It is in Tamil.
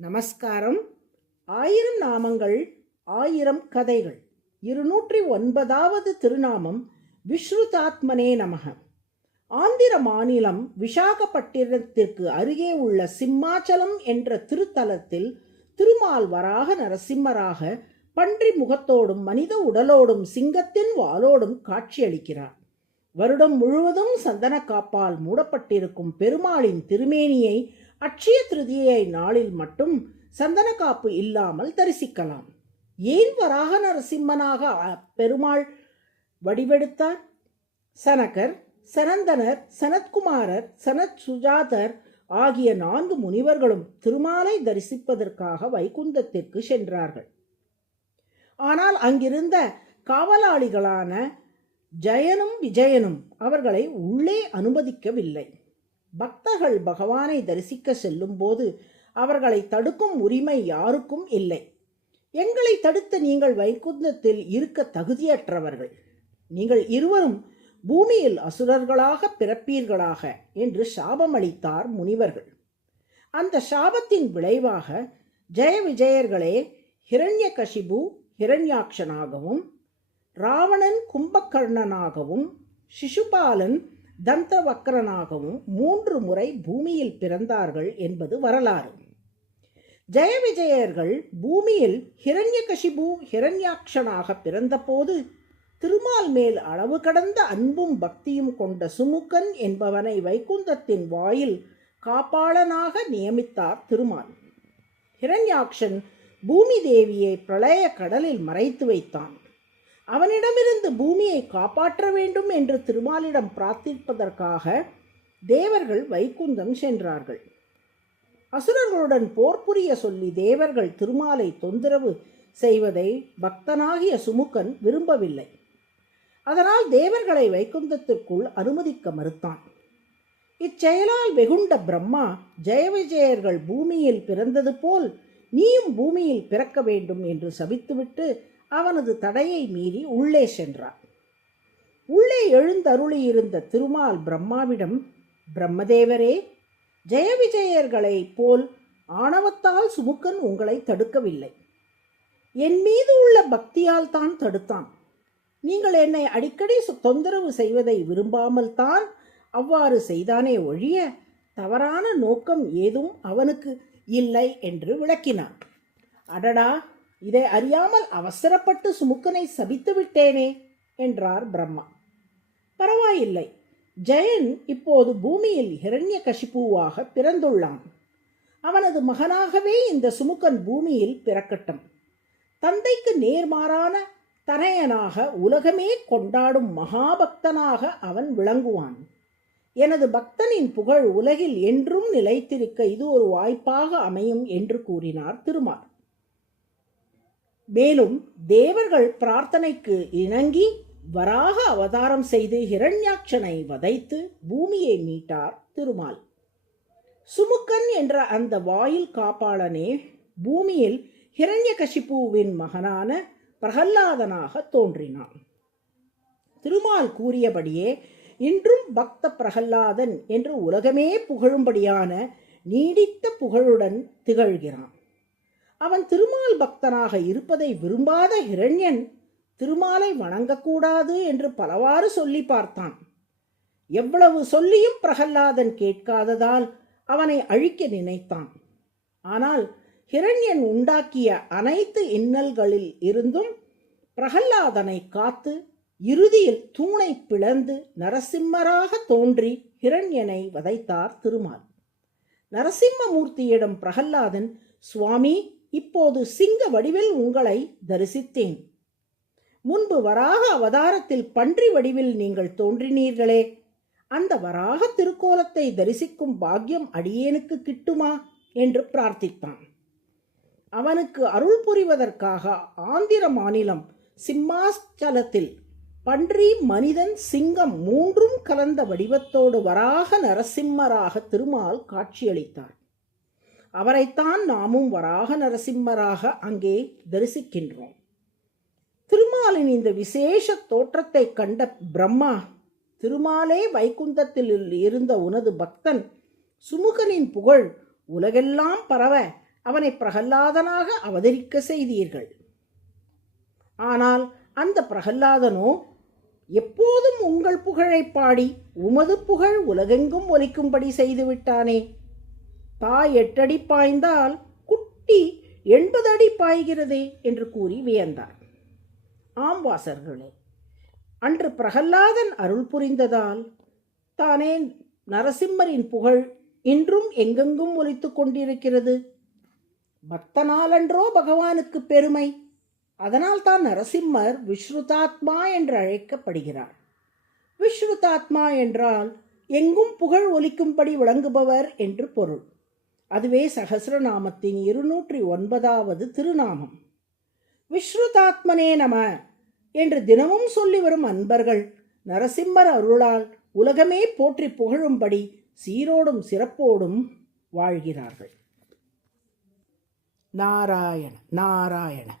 நமஸ்காரம். ஆயிரம் நாமங்கள் ஆயிரம் கதைகள். இருநூற்றி ஒன்பதாவது திருநாமம் விஸ்ருதாத்மனே நமக. ஆந்திர மாநிலம் விசாகப்பட்டினத்திற்கு அருகே உள்ள சிம்மாச்சலம் என்ற திருத்தலத்தில் திருமால் வராக நரசிம்மராக பன்றி முகத்தோடும் மனித உடலோடும் சிங்கத்தின் வாளோடும் காட்சியளிக்கிறார். வருடம் முழுவதும் சந்தன காப்பால் மூடப்பட்டிருக்கும் பெருமாளின் திருமேனியை அட்சய திருதியை நாளில் மட்டும் சந்தன காப்பு இல்லாமல் தரிசிக்கலாம். ஏன் வராக நரசிம்மனாக பெருமாள் வடிவெடுத்தார்? சனகர் சனந்தனர் சனத்குமாரர் சனத் சுஜாதர் ஆகிய நான்கு முனிவர்களும் திருமாலை தரிசிப்பதற்காக வைகுந்தத்திற்கு சென்றார்கள். ஆனால் அங்கிருந்த காவலாளிகளான ஜெயனும் விஜயனும் அவர்களை உள்ளே அனுமதிக்கவில்லை. பக்தர்கள் பகவானை தரிசிக்க செல்லும்போது அவர்களை தடுக்கும் உரிமை யாருக்கும் இல்லை. எங்களை தடுத்த நீங்கள் வைகுந்தத்தில் இருக்க தகுதியற்றவர்கள். நீங்கள் இருவரும் பூமியில் அசுரர்களாக பிறப்பீர்களாக என்று சாபமளித்தார் முனிவர்கள். அந்த சாபத்தின் விளைவாக ஜெய விஜயர்களே ஹிரண்யகசிபு ஹிரண்யாக்ஷனாகவும் ராவணன் கும்பகர்ணனாகவும் சிசுபாலன் தந்தவக்கரனாகவும் மூன்று முறை பூமியில் பிறந்தார்கள் என்பது வரலாறு. ஜெய விஜயர்கள் பூமியில் ஹிரண்யகசிபு ஹிரண்யாட்சனாக பிறந்தபோது திருமால் மேல் அளவு கடந்த அன்பும் பக்தியும் கொண்ட சுமுக்கன் என்பவனை வைகுந்தத்தின் வாயில் காப்பாளனாக நியமித்தார் திருமால். ஹிரண்யாக்ஷன் பூமி தேவியை பிரளய கடலில் மறைத்து வைத்தான். அவனிடமிருந்து பூமியை காப்பாற்ற வேண்டும் என்று திருமாலிடம் பிரார்த்திப்பதற்காக தேவர்கள் வைகுந்தம் சென்றார்கள். அசுரர்களுடன் போர் புரிய சொல்லி தேவர்கள் திருமாலை தொந்தரவு செய்வதை பக்தனாகிய சுமுக்கன் விரும்பவில்லை. அதனால் தேவர்களை வைகுந்தத்திற்குள் அனுமதிக்க மறுத்தான். இச்செயலால் வெகுண்ட பிரம்மா ஜெயவிஜயர்கள் பூமியில் பிறந்தது போல் நீயும் பூமியில் பிறக்க வேண்டும் என்று சபித்துவிட்டு அவனது தடையை மீறி உள்ளே சென்றான். உள்ளே எழுந்தருளியிருந்த திருமால் பிரம்மாவிடம் பிரம்மதேவரே ஜெயவிஜயர்களைப் போல் ஆணவத்தால் சுமுக்கன் உங்களை தடுக்கவில்லை. என் மீது உள்ள பக்தியால் தான் தடுத்தான். நீங்கள் என்னை அடிக்கடி தொந்தரவு செய்வதை விரும்பாமல் தான் அவ்வாறு செய்தானே ஒழிய தவறான நோக்கம் ஏதும் அவனுக்கு இல்லை என்று விளக்கினான். அடடா! இதை அறியாமல் அவசரப்பட்டு சுமுக்கனை சபித்து விட்டேனே என்றார் பிரம்மா. பரவாயில்லை. ஜெயன் இப்போது பூமியில் ஹிரண்யகசிப்புவாக பிறந்துள்ளான். அவனது மகனாகவே இந்த சுமுக்கன் பூமியில் பிறக்கட்டும். தந்தைக்கு நேர்மாறான தனையனாக உலகமே கொண்டாடும் மகாபக்தனாக அவன் விளங்குவான். எனது பக்தனின் புகழ் உலகில் என்றும் நிலைத்திருக்க இது ஒரு வாய்ப்பாக அமையும் என்று கூறினார் திருமால். மேலும் தேவர்கள் பிரார்த்தனைக்கு இணங்கி வராக அவதாரம் செய்து ஹிரண்யாட்சனை வதைத்து பூமியை மீட்டார் திருமால். சுமுக்கன் என்ற அந்த வாயில் காப்பாளனே பூமியில் ஹிரண்யகசிப்புவின் மகனான பிரகல்லாதனாக தோன்றினான். திருமால் கூறியபடியே இன்றும் பக்த பிரகல்லாதன் என்று உலகமே புகழும்படியான நீடித்த புகழுடன் திகழ்கிறான். அவன் திருமால் பக்தனாக இருப்பதை விரும்பாத ஹிரண்யன் திருமாலை வணங்கக்கூடாது என்று பலவாறு சொல்லி பார்த்தான். எவ்வளவு சொல்லியும் பிரகல்லாதன் கேட்காததால் அவனை அழிக்க நினைத்தான். ஆனால் ஹிரண்யன் உண்டாக்கிய அனைத்து இன்னல்களில் இருந்தும் பிரகல்லாதனை காத்து இறுதியில் தூணை பிளந்து நரசிம்மராக தோன்றி ஹிரண்யனை வதைத்தார் திருமால். நரசிம்மமூர்த்தியிடம் பிரகல்லாதன் சுவாமி இப்போது சிங்க வடிவில் உங்களை தரிசித்தேன். முன்பு வராக அவதாரத்தில் பன்றி வடிவில் நீங்கள் தோன்றினீர்களே அந்த வராக திருக்கோலத்தை தரிசிக்கும் பாக்கியம் அடியேனுக்கு கிட்டுமா? என்று பிரார்த்தித்தான். அவனுக்கு அருள் புரிவதற்காக ஆந்திர மாநிலம் சிம்மாச்சலத்தில் பன்றி மனிதன் சிங்கம் மூன்றும் கலந்த வடிவத்தோடு வராக நரசிம்மராக திருமால் காட்சியளித்தார். அவரைத்தான் நாமும் வராக நரசிம்மராக அங்கே தரிசிக்கின்றோம். திருமாலின் இந்த விசேஷ தோற்றத்தை கண்ட பிரம்மா திருமாலே வைகுந்தத்தில் இருந்த உனது பக்தன் சுமுகனின் புகழ் உலகெல்லாம் பரவ அவனை பிரகல்லாதனாக அவதரிக்க செய்தீர்கள். ஆனால் அந்த பிரகல்லாதனோ எப்போதும் உங்கள் புகழைப் பாடி உமது புகழ் உலகெங்கும் ஒலிக்கும்படி செய்துவிட்டானே தாய் எட்டடி பாய்ந்தால் குட்டி எண்பது அடி பாய்கிறதே என்று கூறி வியந்தார். ஆம் வாசர்களே அன்று பிரகல்லாதன் அருள் புரிந்ததால் தானே நரசிம்மரின் புகழ் இன்றும் எங்கெங்கும் ஒலித்துக் கொண்டிருக்கிறது. பக்தனாலன்றோ பகவானுக்கு பெருமை. அதனால் தான் நரசிம்மர் விஸ்ருதாத்மா என்று அழைக்கப்படுகிறார். விஸ்ருதாத்மா என்றால் எங்கும் புகழ் ஒலிக்கும்படி விளங்குபவர் என்று பொருள். அதுவே சகசிரநாமத்தின் இருநூற்றி ஒன்பதாவது திருநாமம். விஸ்ருதாத்மனே நம என்று தினமும் சொல்லி வரும் அன்பர்கள் நரசிம்மர் அருளால் உலகமே போற்றி புகழும்படி சீரோடும் சிறப்போடும் வாழ்கிறார்கள். நாராயண நாராயண.